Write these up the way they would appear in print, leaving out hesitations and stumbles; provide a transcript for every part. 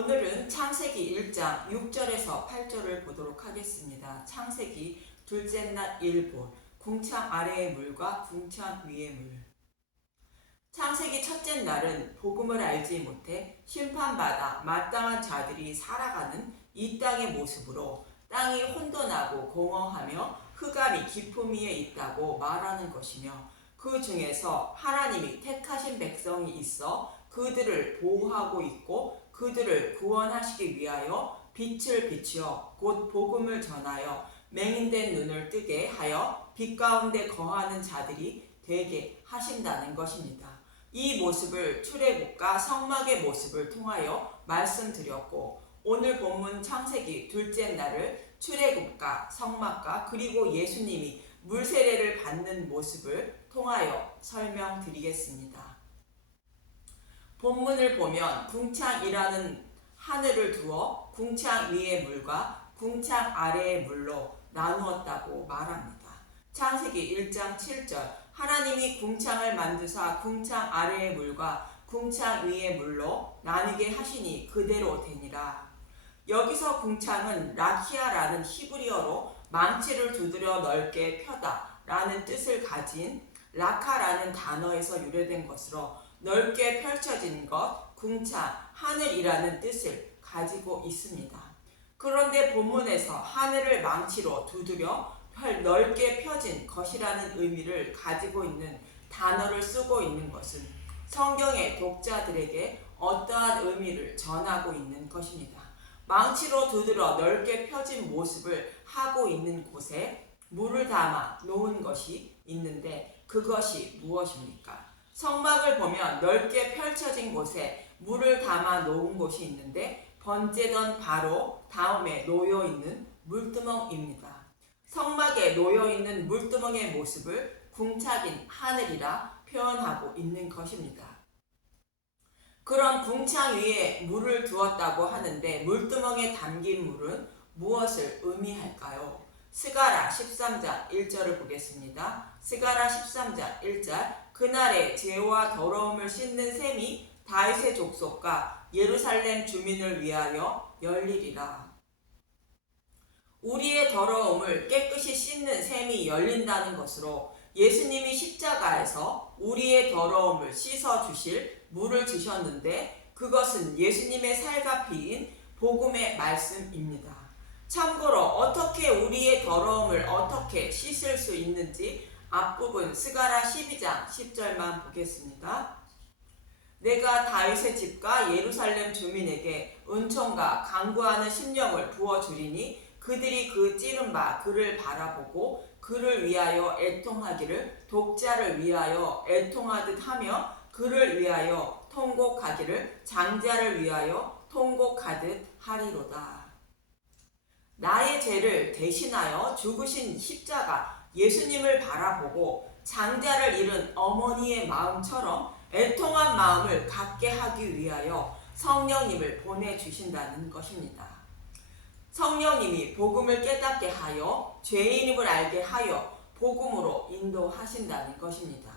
오늘은 창세기 1장 6절에서 8절을 보도록 하겠습니다. 창세기 둘째 날 일본, 궁창 아래의 물과 궁창 위의 물. 창세기 첫째 날은 복음을 알지 못해 심판받아 마땅한 자들이 살아가는 이 땅의 모습으로 땅이 혼돈하고 공허하며 흑암이 깊음 위에 있다고 말하는 것이며, 그 중에서 하나님이 택하신 백성이 있어 그들을 보호하고 있고 그들을 구원하시기 위하여 빛을 비추어 곧 복음을 전하여 맹인된 눈을 뜨게 하여 빛 가운데 거하는 자들이 되게 하신다는 것입니다. 이 모습을 출애굽과 성막의 모습을 통하여 말씀드렸고, 오늘 본문 창세기 둘째 날을 출애굽과 성막과 그리고 예수님이 물세례를 받는 모습을 통하여 설명드리겠습니다. 본문을 보면 궁창이라는 하늘을 두어 궁창 위의 물과 궁창 아래의 물로 나누었다고 말합니다. 창세기 1장 7절, 하나님이 궁창을 만드사 궁창 아래의 물과 궁창 위의 물로 나누게 하시니 그대로 되니라. 여기서 궁창은 라키아라는 히브리어로 망치를 두드려 넓게 펴다 라는 뜻을 가진 라카라는 단어에서 유래된 것으로 넓게 펼쳐진 것, 궁창, 하늘이라는 뜻을 가지고 있습니다. 그런데 본문에서 하늘을 망치로 두드려 넓게 펴진 것이라는 의미를 가지고 있는 단어를 쓰고 있는 것은 성경의 독자들에게 어떠한 의미를 전하고 있는 것입니다. 망치로 두드려 넓게 펴진 모습을 하고 있는 곳에 물을 담아 놓은 것이 있는데 그것이 무엇입니까? 성막을 보면 넓게 펼쳐진 곳에 물을 담아 놓은 곳이 있는데 번제던 바로 다음에 놓여있는 물두멍입니다. 성막에 놓여있는 물두멍의 모습을 궁창인 하늘이라 표현하고 있는 것입니다. 그럼 궁창 위에 물을 두었다고 하는데 물두멍에 담긴 물은 무엇을 의미할까요? 스가랴 13장 1절을 보겠습니다. 스가랴 13장 1절, 그날에 죄와 더러움을 씻는 샘이 다윗의 족속과 예루살렘 주민을 위하여 열리리라. 우리의 더러움을 깨끗이 씻는 샘이 열린다는 것으로 예수님이 십자가에서 우리의 더러움을 씻어 주실 물을 주셨는데, 그것은 예수님의 살과 피인 복음의 말씀입니다. 참고로 어떻게 우리의 더러움을 어떻게 씻을 수 있는지 앞부분 스가랴 12장 10절만 보겠습니다. 내가 다윗의 집과 예루살렘 주민에게 은총과 간구하는 심령을 부어주리니 그들이 그 찌른 바 그를 바라보고 그를 위하여 애통하기를 독자를 위하여 애통하듯 하며 그를 위하여 통곡하기를 장자를 위하여 통곡하듯 하리로다. 나의 죄를 대신하여 죽으신 십자가 예수님을 바라보고 장자를 잃은 어머니의 마음처럼 애통한 마음을 갖게 하기 위하여 성령님을 보내주신다는 것입니다. 성령님이 복음을 깨닫게 하여 죄인임을 알게 하여 복음으로 인도하신다는 것입니다.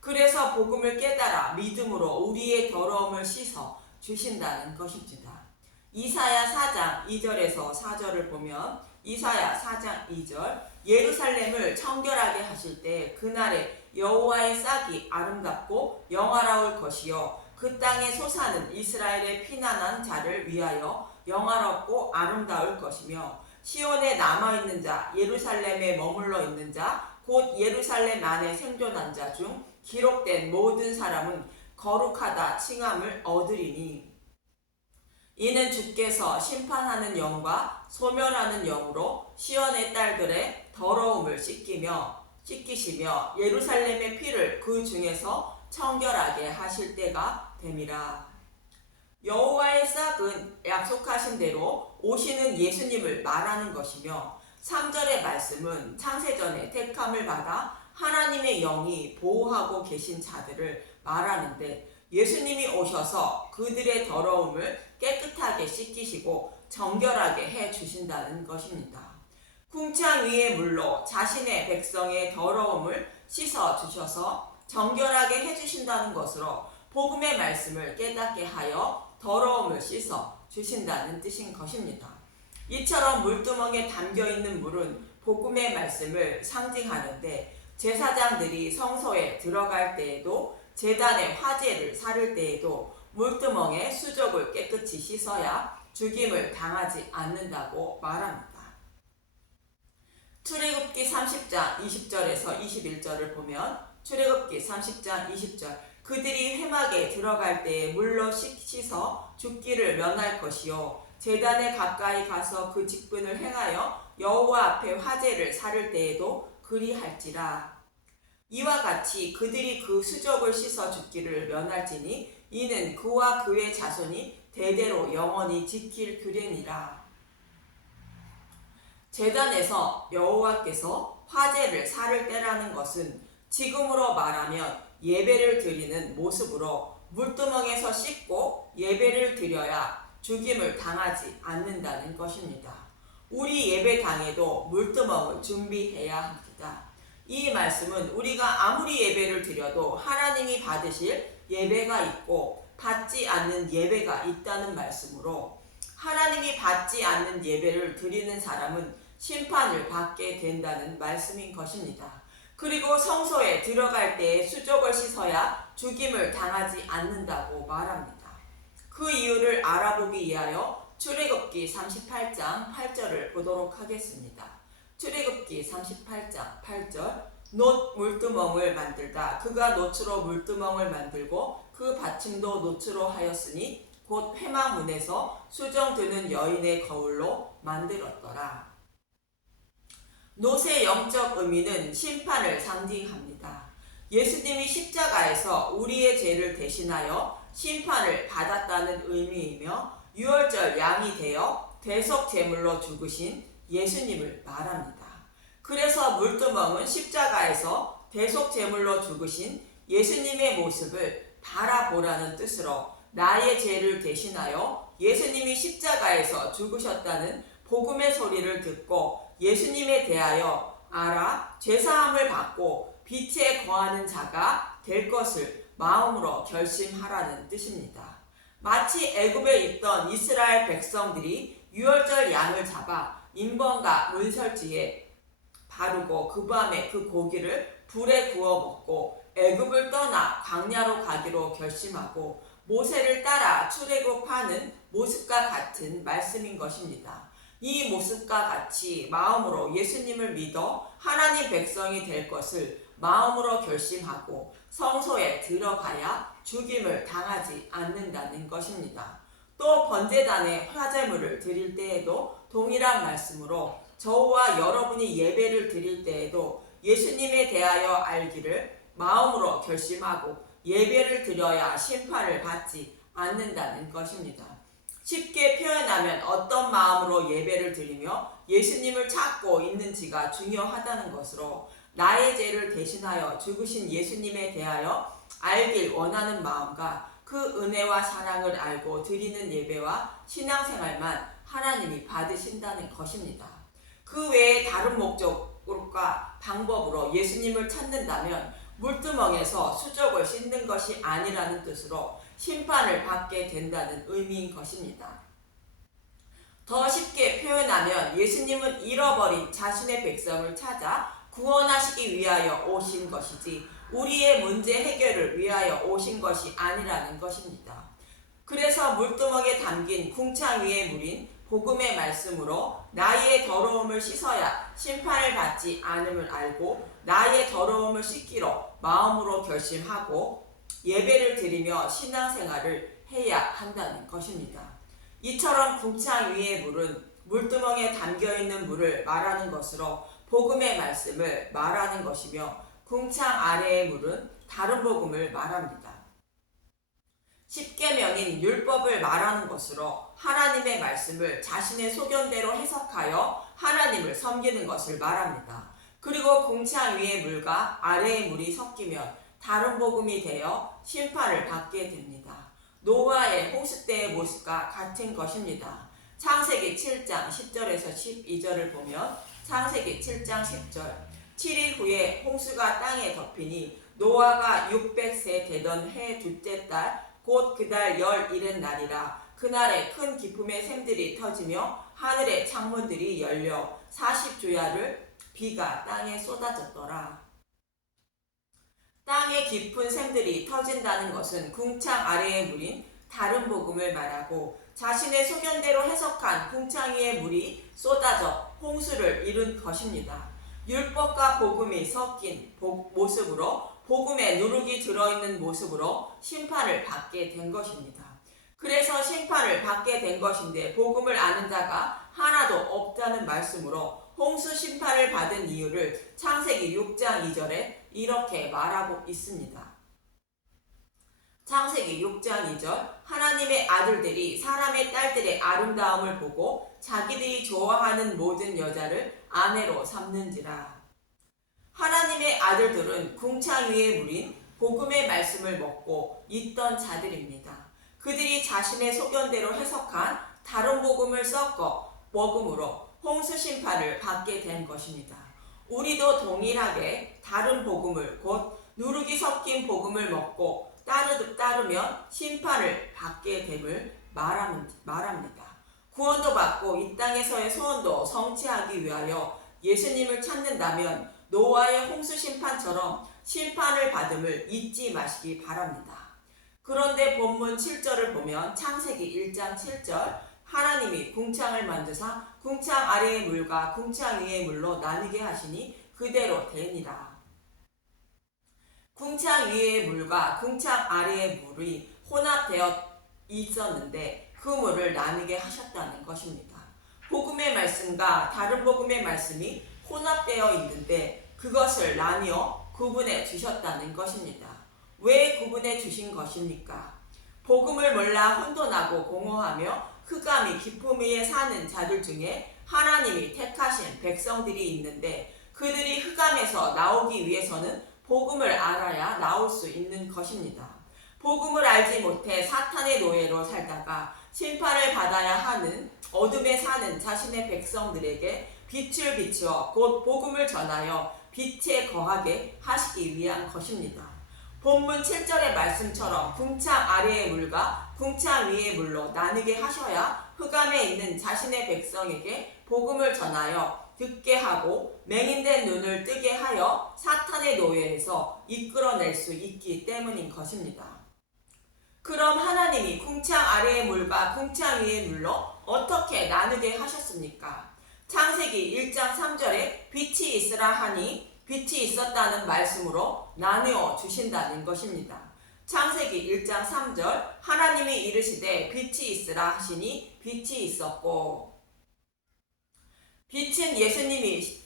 그래서 복음을 깨달아 믿음으로 우리의 더러움을 씻어 주신다는 것입니다. 이사야 4장 2절에서 4절을 보면 이사야 4장 2절, 예루살렘을 청결하게 하실 때 그날에 여호와의 싹이 아름답고 영화로울 것이요 그 땅에 솟아는 이스라엘의 피난한 자를 위하여 영화롭고 아름다울 것이며, 시온에 남아있는 자, 예루살렘에 머물러 있는 자, 곧 예루살렘 안에 생존한 자 중 기록된 모든 사람은 거룩하다 칭함을 얻으리니, 이는 주께서 심판하는 영과 소멸하는 영으로 시온의 딸들의 더러움을 씻기시며 예루살렘의 피를 그 중에서 청결하게 하실 때가 됨이라. 여호와의 싹은 약속하신 대로 오시는 예수님을 말하는 것이며, 3절의 말씀은 창세전에 택함을 받아 하나님의 영이 보호하고 계신 자들을 말하는데, 예수님이 오셔서 그들의 더러움을 깨끗하게 씻기시고 정결하게 해주신다는 것입니다. 궁창 위의 물로 자신의 백성의 더러움을 씻어주셔서 정결하게 해주신다는 것으로 복음의 말씀을 깨닫게 하여 더러움을 씻어 주신다는 뜻인 것입니다. 이처럼 물두멍에 담겨있는 물은 복음의 말씀을 상징하는데 제사장들이 성소에 들어갈 때에도 제단의 화제를 사를 때에도 물두멍에 수족을 깨끗이 씻어야 죽임을 당하지 않는다고 말합니다. 출애굽기 30장 20절에서 21절을 보면 출애굽기 30장 20절 그들이 회막에 들어갈 때에 물로 씻어 죽기를 면할 것이요 제단에 가까이 가서 그 직분을 행하여 여호와 앞에 화제를 사를 때에도 그리할지라. 이와 같이 그들이 그 수족을 씻어 죽기를 면할지니 이는 그와 그의 자손이 대대로 영원히 지킬 규례니라. 제단에서 여호와께서 화제를 사를 때라는 것은 지금으로 말하면 예배를 드리는 모습으로 물두멍에서 씻고 예배를 드려야 죽임을 당하지 않는다는 것입니다. 우리 예배당에도 물두멍을 준비해야 합니다. 이 말씀은 우리가 아무리 예배를 드려도 하나님이 받으실 예배가 있고 받지 않는 예배가 있다는 말씀으로 하나님이 받지 않는 예배를 드리는 사람은 심판을 받게 된다는 말씀인 것입니다. 그리고 성소에 들어갈 때에 수족을 씻어야 죽임을 당하지 않는다고 말합니다. 그 이유를 알아보기 위하여 출애굽기 38장 8절을 보도록 하겠습니다. 출애굽기 38장 8절 놋 물두멍을 만들다 그가 놋으로 물두멍을 만들고 그 받침도 놋으로 하였으니 곧 회막문에서 수정드는 여인의 거울로 만들었더라. 놋의 영적 의미는 심판을 상징합니다. 예수님이 십자가에서 우리의 죄를 대신하여 심판을 받았다는 의미이며 유월절 양이 되어 대속 제물로 죽으신 예수님을 말합니다. 그래서 물두멍은 십자가에서 대속 제물로 죽으신 예수님의 모습을 바라보라는 뜻으로 나의 죄를 대신하여 예수님이 십자가에서 죽으셨다는 복음의 소리를 듣고 예수님에 대하여 알아 죄사함을 받고 빛에 거하는 자가 될 것을 마음으로 결심하라는 뜻입니다. 마치 애굽에 있던 이스라엘 백성들이 유월절 양을 잡아 인번과 문설주에 바르고 그 밤에 그 고기를 불에 구워 먹고 애굽을 떠나 광야로 가기로 결심하고 모세를 따라 출애굽하는 모습과 같은 말씀인 것입니다. 이 모습과 같이 마음으로 예수님을 믿어 하나님 백성이 될 것을 마음으로 결심하고 성소에 들어가야 죽임을 당하지 않는다는 것입니다. 또 번제단에 화제물을 드릴 때에도 동일한 말씀으로 저와 여러분이 예배를 드릴 때에도 예수님에 대하여 알기를 마음으로 결심하고 예배를 드려야 심판을 받지 않는다는 것입니다. 쉽게 표현하면 어떤 마음으로 예배를 드리며 예수님을 찾고 있는지가 중요하다는 것으로 나의 죄를 대신하여 죽으신 예수님에 대하여 알길 원하는 마음과 그 은혜와 사랑을 알고 드리는 예배와 신앙생활만 하나님이 받으신다는 것입니다. 그 외에 다른 목적과 방법으로 예수님을 찾는다면 물두멍에서 수족을 씻는 것이 아니라는 뜻으로 심판을 받게 된다는 의미인 것입니다. 더 쉽게 표현하면 예수님은 잃어버린 자신의 백성을 찾아 구원하시기 위하여 오신 것이지 우리의 문제 해결을 위하여 오신 것이 아니라는 것입니다. 그래서 물두멍에 담긴 궁창 위의 물인 복음의 말씀으로 나의 더러움을 씻어야 심판을 받지 않음을 알고 나의 더러움을 씻기로 마음으로 결심하고 예배를 드리며 신앙생활을 해야 한다는 것입니다. 이처럼 궁창 위의 물은 물두멍에 담겨있는 물을 말하는 것으로 복음의 말씀을 말하는 것이며 궁창 아래의 물은 다른 복음을 말합니다. 십계명인 율법을 말하는 것으로 하나님의 말씀을 자신의 소견대로 해석하여 하나님을 섬기는 것을 말합니다. 그리고 궁창 위의 물과 아래의 물이 섞이면 다른 복음이 되어 심판을 받게 됩니다. 노아의 홍수 때의 모습과 같은 것입니다. 창세기 7장 10절에서 12절을 보면 창세기 7장 10절 7일 후에 홍수가 땅에 덮이니 노아가 600세 되던 해 둘째 달 곧 그 달 11의 날이라 그날에 큰 기쁨의 샘들이 터지며 하늘의 창문들이 열려 40주야를 비가 땅에 쏟아졌더라. 땅에 깊은 샘들이 터진다는 것은 궁창 아래의 물인 다른 복음을 말하고 자신의 소견대로 해석한 궁창 위의 물이 쏟아져 홍수를 이룬 것입니다. 율법과 복음이 섞인 모습으로 복음에 누룩이 들어있는 모습으로 심판을 받게 된 것입니다. 그래서 심판을 받게 된 것인데 복음을 아는 자가 하나도 없다는 말씀으로 홍수 심판을 받은 이유를 창세기 6장 2절에 이렇게 말하고 있습니다. 창세기 6장 2절 하나님의 아들들이 사람의 딸들의 아름다움을 보고 자기들이 좋아하는 모든 여자를 아내로 삼는지라. 하나님의 아들들은 궁창 위의 물인 복음의 말씀을 먹고 있던 자들입니다. 그들이 자신의 소견대로 해석한 다른 복음을 섞어 먹음으로 홍수 심판을 받게 된 것입니다. 우리도 동일하게 다른 복음을 곧 누룩이 섞인 복음을 먹고 따르면 심판을 받게 됨을 말합니다. 구원도 받고 이 땅에서의 소원도 성취하기 위하여 예수님을 찾는다면 노아의 홍수 심판처럼 심판을 받음을 잊지 마시기 바랍니다. 그런데 본문 7절을 보면 창세기 1장 7절 하나님이 궁창을 만드사 궁창 아래의 물과 궁창 위의 물로 나뉘게 하시니 그대로 되니라. 궁창 위의 물과 궁창 아래의 물이 혼합되어 있었는데 그 물을 나누게 하셨다는 것입니다. 복음의 말씀과 다른 복음의 말씀이 혼합되어 있는데 그것을 나뉘어 구분해 주셨다는 것입니다. 왜 구분해 주신 것입니까? 복음을 몰라 혼돈하고 공허하며 흑암이 기품 위에 사는 자들 중에 하나님이 택하신 백성들이 있는데 그들이 흑암에서 나오기 위해서는 복음을 알아야 나올 수 있는 것입니다. 복음을 알지 못해 사탄의 노예로 살다가 심판을 받아야 하는 어둠에 사는 자신의 백성들에게 빛을 비추어 곧 복음을 전하여 빛에 거하게 하시기 위한 것입니다. 본문 7절의 말씀처럼 궁창 아래의 물과 궁창 위의 물로 나누게 하셔야 흑암에 있는 자신의 백성에게 복음을 전하여 듣게 하고 맹인된 눈을 뜨게 하여 사탄의 노예에서 이끌어낼 수 있기 때문인 것입니다. 그럼 하나님이 궁창 아래의 물과 궁창 위의 물로 어떻게 나누게 하셨습니까? 창세기 1장 3절에 빛이 있으라 하니 빛이 있었다는 말씀으로 나누어 주신다는 것입니다. 창세기 1장 3절 하나님이 이르시되 빛이 있으라 하시니 빛이 있었고 빛은 예수님이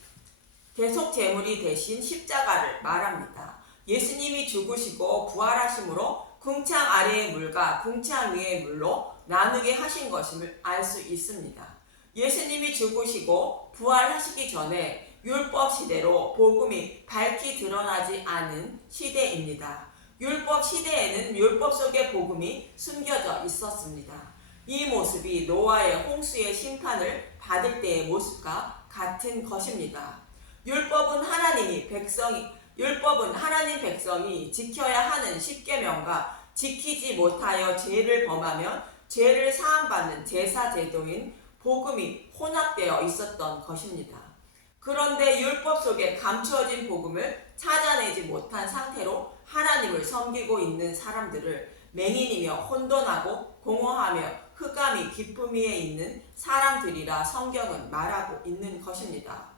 대속 제물이 되신 십자가를 말합니다. 예수님이 죽으시고 부활하심으로 궁창 아래의 물과 궁창 위의 물로 나누게 하신 것임을 알 수 있습니다. 예수님이 죽으시고 부활하시기 전에 율법 시대로 복음이 밝히 드러나지 않은 시대입니다. 율법 시대에는 율법 속의 복음이 숨겨져 있었습니다. 이 모습이 노아의 홍수의 심판을 받을 때의 모습과 같은 것입니다. 율법은 하나님 백성이 지켜야 하는 십계명과 지키지 못하여 죄를 범하면 죄를 사함받는 제사 제도인 복음이 혼합되어 있었던 것입니다. 그런데 율법 속에 감추어진 복음을 찾아내지 못한 상태로 하나님을 섬기고 있는 사람들을 맹인이며 혼돈하고 공허하며 흑암이 기품 위에 있는 사람들이라 성경은 말하고 있는 것입니다.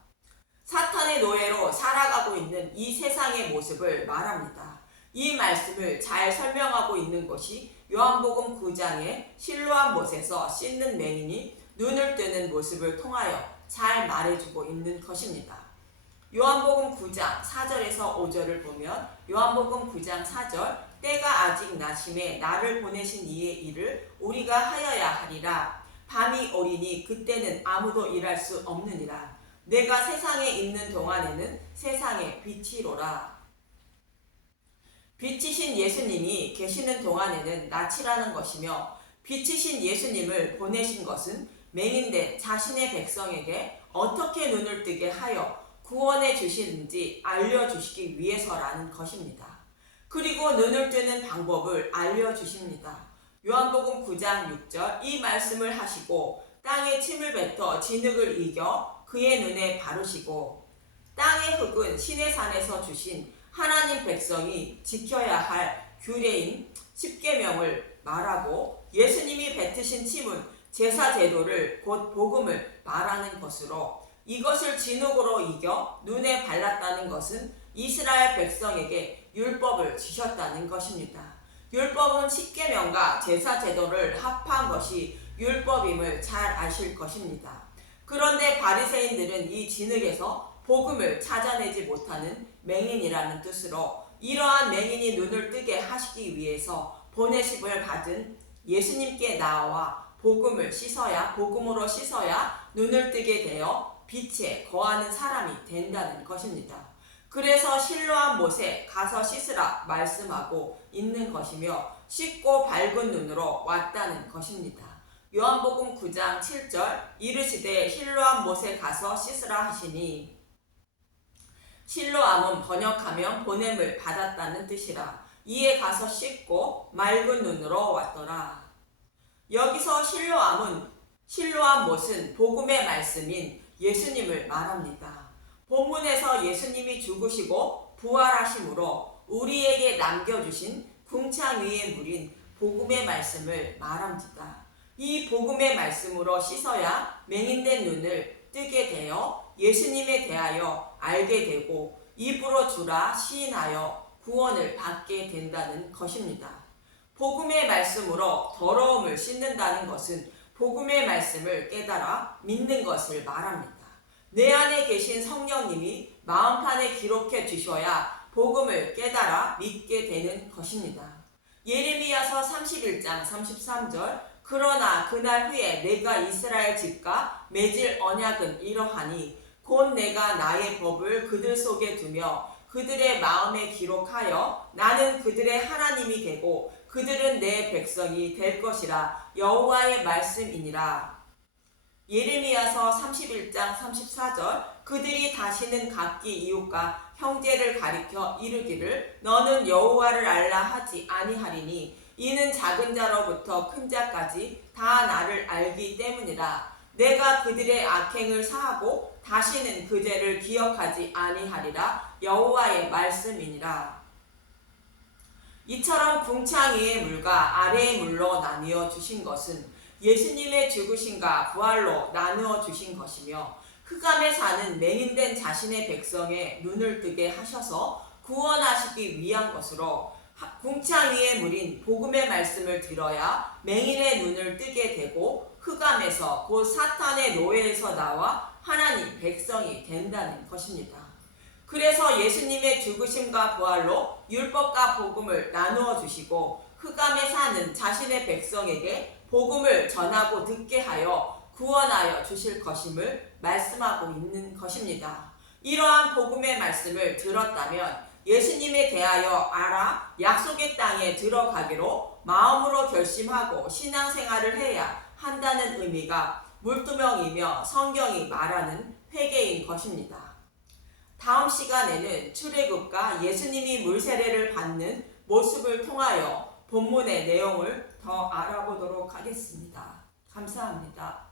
사탄의 노예로 살아가고 있는 이 세상의 모습을 말합니다. 이 말씀을 잘 설명하고 있는 것이 요한복음 9장의 실로암 못에서 씻는 맹인이 눈을 뜨는 모습을 통하여 잘 말해주고 있는 것입니다. 요한복음 9장 4절에서 5절을 보면 요한복음 9장 4절 때가 아직 나심에 나를 보내신 이의 일을 우리가 하여야 하리라. 밤이 오리니 그때는 아무도 일할 수 없느니라. 내가 세상에 있는 동안에는 세상의 빛이로라. 빛이신 예수님이 계시는 동안에는 낯이라는 것이며 빛이신 예수님을 보내신 것은 맹인된 자신의 백성에게 어떻게 눈을 뜨게 하여 구원해 주시는지 알려주시기 위해서라는 것입니다. 그리고 눈을 뜨는 방법을 알려주십니다. 요한복음 9장 6절 이 말씀을 하시고 땅에 침을 뱉어 진흙을 이겨 그의 눈에 바르시고 땅의 흙은 신의 산에서 주신 하나님 백성이 지켜야 할 규례인 십계명을 말하고 예수님이 뱉으신 침은 제사 제도를 곧 복음을 말하는 것으로 이것을 진흙으로 이겨 눈에 발랐다는 것은 이스라엘 백성에게 율법을 주셨다는 것입니다. 율법은 십계명과 제사 제도를 합한 것이 율법임을 잘 아실 것입니다. 그런데 바리새인들은 이 진흙에서 복음을 찾아내지 못하는 맹인이라는 뜻으로 이러한 맹인이 눈을 뜨게 하시기 위해서 보내심을 받은 예수님께 나와 복음으로 씻어야 눈을 뜨게 되어 빛에 거하는 사람이 된다는 것입니다. 그래서 실로암 못에 가서 씻으라 말씀하고 있는 것이며 씻고 밝은 눈으로 왔다는 것입니다. 요한복음 9장 7절 이르시되 실로암 못에 가서 씻으라 하시니 실로암은 번역하면 보냄을 받았다는 뜻이라 이에 가서 씻고 맑은 눈으로 왔더라. 여기서 실로암 못은 복음의 말씀인 예수님을 말합니다. 본문에서 예수님이 죽으시고 부활하심으로 우리에게 남겨주신 궁창 위의 물인 복음의 말씀을 말합니다. 이 복음의 말씀으로 씻어야 맹인된 눈을 뜨게 되어 예수님에 대하여 알게 되고 입으로 주라 시인하여 구원을 받게 된다는 것입니다. 복음의 말씀으로 더러움을 씻는다는 것은 복음의 말씀을 깨달아 믿는 것을 말합니다. 내 안에 계신 성령님이 마음판에 기록해 주셔야 복음을 깨달아 믿게 되는 것입니다. 예레미야서 31장 33절 그러나 그날 후에 내가 이스라엘 집과 맺을 언약은 이러하니 곧 내가 나의 법을 그들 속에 두며 그들의 마음에 기록하여 나는 그들의 하나님이 되고 그들은 내 백성이 될 것이라 여호와의 말씀이니라. 예레미야서 31장 34절 그들이 다시는 각기 이웃과 형제를 가리켜 이르기를 너는 여호와를 알라 하지 아니하리니 이는 작은 자로부터 큰 자까지 다 나를 알기 때문이라. 내가 그들의 악행을 사하고 다시는 그 죄를 기억하지 아니하리라 여호와의 말씀이니라. 이처럼 궁창 위의 물과 아래의 물로 나뉘어 주신 것은 예수님의 죽으심과 부활로 나누어 주신 것이며 흑암에 사는 맹인된 자신의 백성의 눈을 뜨게 하셔서 구원하시기 위한 것으로 궁창 위의 물인 복음의 말씀을 들어야 맹인의 눈을 뜨게 되고 흑암에서 곧 사탄의 노예에서 나와 하나님 백성이 된다는 것입니다. 그래서 예수님의 죽으심과 부활로 율법과 복음을 나누어 주시고 흑암에 사는 자신의 백성에게 복음을 전하고 듣게 하여 구원하여 주실 것임을 말씀하고 있는 것입니다. 이러한 복음의 말씀을 들었다면 예수님에 대하여 알아 약속의 땅에 들어가기로 마음으로 결심하고 신앙생활을 해야 한다는 의미가 물두명이며 성경이 말하는 회개인 것입니다. 다음 시간에는 출애굽과 예수님이 물세례를 받는 모습을 통하여 본문의 내용을 더 알아보도록 하겠습니다. 감사합니다.